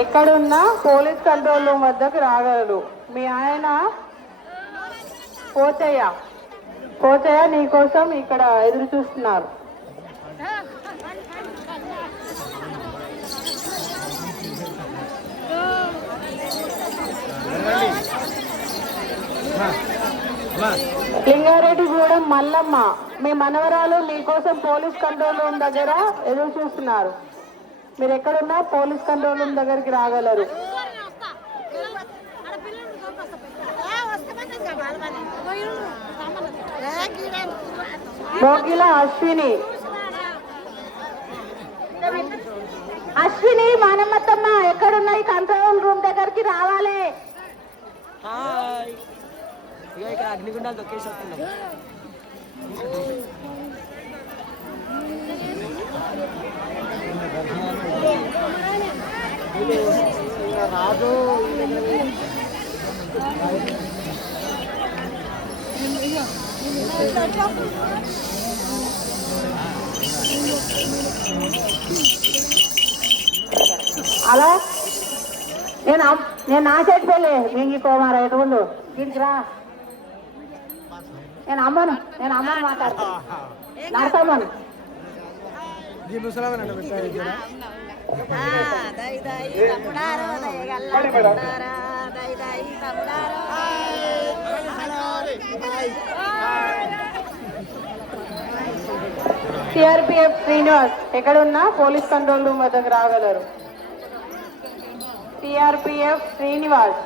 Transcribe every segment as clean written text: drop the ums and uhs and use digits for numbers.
ఎక్కడున్నా police control room వద్దకు రాగలరు. మీ ఆయన పోచయ్య నీకోసం ఇక్కడ ఎదురు చూస్తున్నారు. లింగారెడ్డిగూడెం మల్లమ్మ మీ మనవరాలు మీకోసం పోలీస్ కంట్రోల్ రూమ్ దగ్గర ఎదురు చూస్తున్నారు. మీరు ఎక్కడున్నా పోలీస్ కంట్రోల్ రూమ్ దగ్గరికి రాగలరు. మోగిల అశ్విని మానమ్మత్తమ్మ ఎక్కడున్నా ఈ కంట్రోల్ రూమ్ దగ్గరికి రావాలి. అగ్నిగుండాలు తొక్కేసి రాదు. అలా నేను నా చేతి పెళ్ళి మింగి కోమారా ఎటువంటి దీనికి రా. నేను అమ్మను మాట్లాడతాను. నడతామను సిఆర్పిఎఫ్ శ్రీనివాస్ ఎక్కడున్నా పోలీస్ కంట్రోల్ రూమ్ వద్దకు రాగలరు. సిఆర్పిఎఫ్ శ్రీనివాస్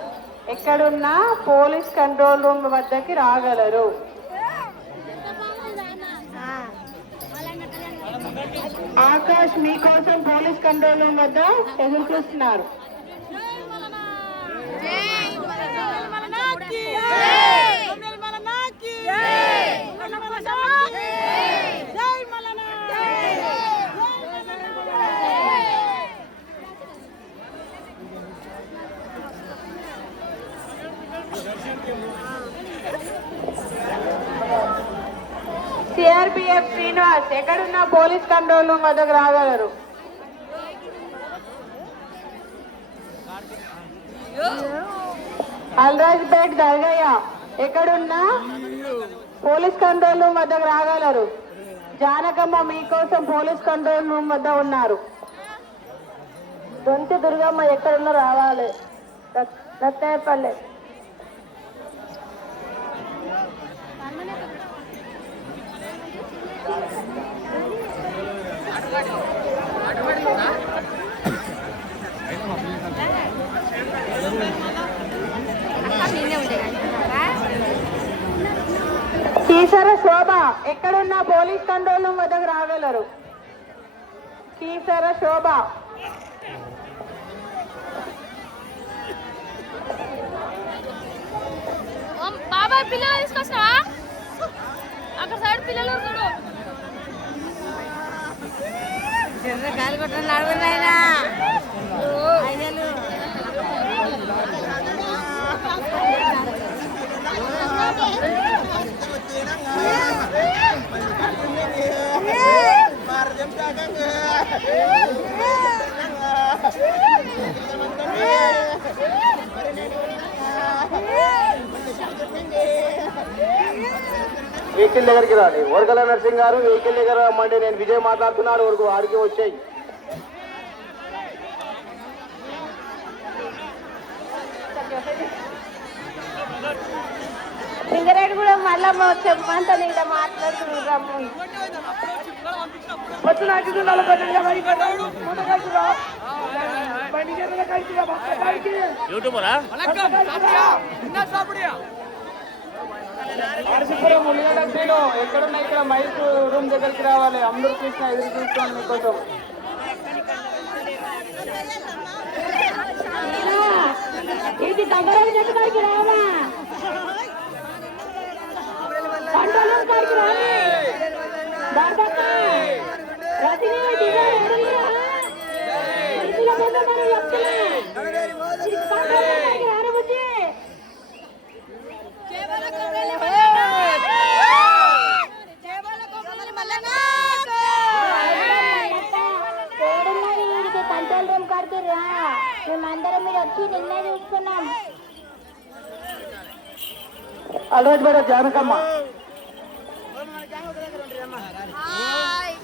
ఎక్కడున్నా పోలీస్ కంట్రోల్ రూమ్ వద్దకి రాగలరు. ఆకాష్ మీకోసం పోలీస్ కంట్రోల్ రూమ్ వద్ద ఎదురు చూస్తున్నారు. సిఆర్పిఎఫ్ శ్రీనివాస్ ఎక్కడున్నా పోలీస్ కంట్రోల్ రూమ్ వద్దకు రాగలరు. అల్రాజ్పేట్ దర్గయ్య ఎక్కడున్నా పోలీస్ కంట్రోల్ రూమ్ వద్దకు రాగలరు. జానకమ్మ మీకోసం పోలీస్ కంట్రోల్ రూమ్ వద్ద ఉన్నారు. దొంతి దుర్గమ్మ ఎక్కడున్నా రావాలి. రత్తయ్యపల్లె కీసర శోభ ఎక్కడున్నా పోలీస్ కంట్రోల్ రూమ్ వద్దకు రాగలరు. కీసర శోభ బాబాయ్ పిల్లలు తీసుకొస్తావా? అక్కడ సైడ్ పిల్లలు చూడు. గాలి కొట్టడం నడవనాయనా వెహికల్ దగ్గరికి రాండి. వరకల నర్సింగ్ గారు వెహికల్ దగ్గర రమ్మండి. నేను విజయ్ మాట్లాడుతున్నాను. వరకు ఆడికి వచ్చాయి. సింగరేట్ కూడా మళ్ళా చెప్పమంతా ఇక్కడ మాట్లాడుతున్నాము. నరసీపురం ఉల్లిగడ్డ ఎక్కడున్నా ఇక్కడ మైక్ రూమ్ దగ్గరికి రావాలి. అందరూ చూసిన ఎదురు చూసుకోండి మీకోసం. ఇది దగ్గర చెట్టుకాడికి రావా. कंट्रोल रूम करके మేమందరం మీరు వచ్చి నిన్నే చూస్తున్నాం. అడ్రస్ బేట జానకమ్మ.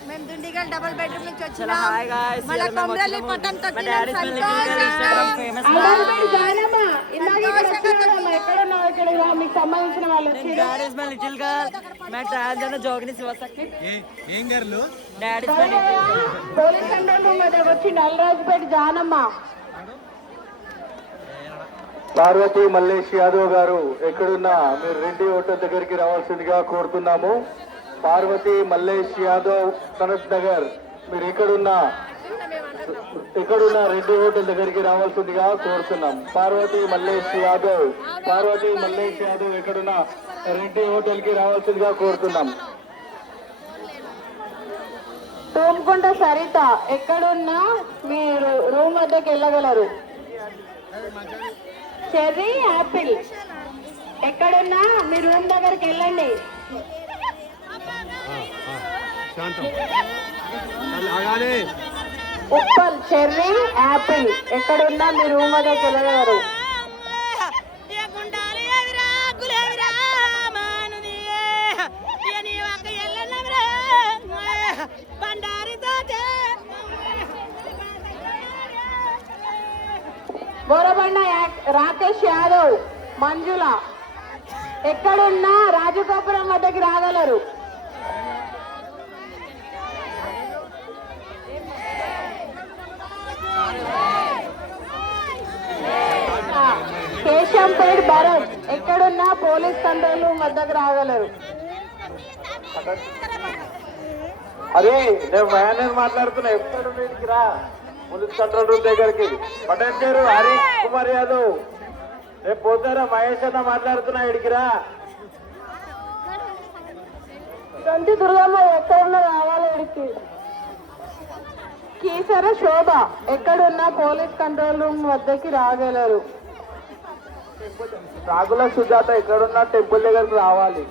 మేము దుండిగల్ డబుల్ బెడ్రూమ్ నుంచి వచ్చినాం. హాయ్ గాయ్స్, మన కొమరలి పట్టం డాడీ ఇన్స్టాగ్రామ్ ఫేమస్ ఎక్కడున్నావు? ఇక్కడ రా, మీకు సంబంధించిన వాళ్ళు వచ్చి daddy is my little girl, मैं ट्रांसजेंडर जोगनी शिव सकती ఏం గర్లు daddy is my little girl. Police control room దగ్గరకు వచ్చి నల్లరాజుపేట జానమ్మ. పార్వతి మల్లేష్ యాదవ్ గారు ఎక్కడున్నా మీరు రెడ్డి హోటల్ దగ్గరికి రావాల్సిందిగా కోరుతున్నాము. పార్వతి మల్లేష్ యాదవ్ సనత్ నగర్, మీరు ఎక్కడున్నా రెడ్డి హోటల్ దగ్గరికి రావాల్సిందిగా కోరుతున్నాం. పార్వతి మల్లేష్ యాదవ్ ఎక్కడున్నా రెడ్డి హోటల్ కి రావాల్సిందిగా కోరుతున్నాం. తూముకుంట సరిత ఎక్కడున్నా మీరు రూమ్ వద్దకు వెళ్ళగలరు. చెర్రీ యాపిల్ ఎక్కడున్నా మీ రూమ్ దగ్గరికి వెళ్ళండి. ఉప్పల్ చెర్రీ యాపిల్ ఎక్కడున్నా మీ రూమ్ వద్దకు వెళ్ళగలరు. బోరబండ రాకేష్ యాదవ్ మంజుల ఎక్కడున్నా రాజగోపురం వద్దకి రాగలరు. కేశంపేట్ భరత్ ఎక్కడున్నా పోలీస్ కంట్రోల్ రూమ్ వద్దకు రాగలరు. అరే నేను మేనేజ్ మాట్లాడుతున్నా, ఎప్పుడు మీదికి రా పోలీస్ కంట్రోల్ రూమ్ దగ్గరికి. పటేల్ గారు హరి కుమార్ యాదవ్ రేపు పోతారా? మహేష్ అన్న మాట్లాడుతున్నా, ఇడికి రా. గంటి దుర్గమ్మ ఎక్కడున్నా రావాలి ఇడికి. కీసర శోభ ఎక్కడున్నా పోలీస్ కంట్రోల్ రూమ్ వద్దకి రాగలరు. రాగుల సుజాత ఎక్కడున్నా టెంపుల్ దగ్గరికి రావాలి.